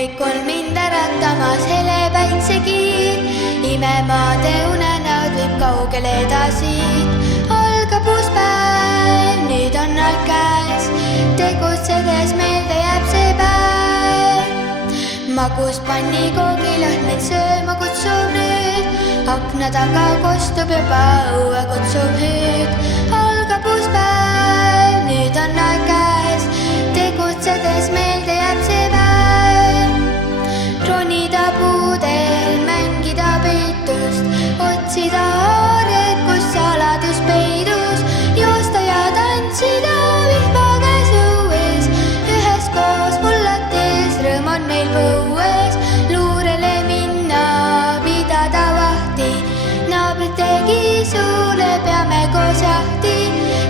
hommikul mind äratamas hele päiksekiir, imemaade unenäod viib kaugele edasi. Algab uus päev, nüüd on aeg käes, tegutsedes meelde jääb see päev. Magus pannikoogil õhneid sööma kutsub nüüd, akna taga kostub juba õue kutsuv hüüd. Algab uus päev, nüüd on aeg käes, tegutsedes meelde jääb see päev. Ronida puudel, mängida peitust, otsida haared, kus saladus peidus, joosta ja tantsida vihma käes õues, üheskoos hullates rõõm on meil põues. Luurele minna, pidada vahti, naabrite kiisule peame koos jahti,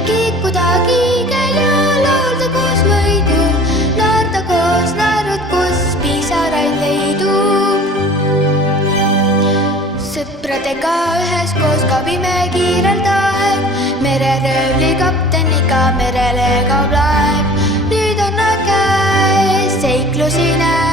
kiikuda kiigel ja laulda koos võidu, naerda koos naerud, kus pisaraid leidub. Sõpradega üheskoos kabime kiirelt aeg, mereröövli kapteniga merele kaob laev. Nüüd on aeg käes, seiklusi näeb.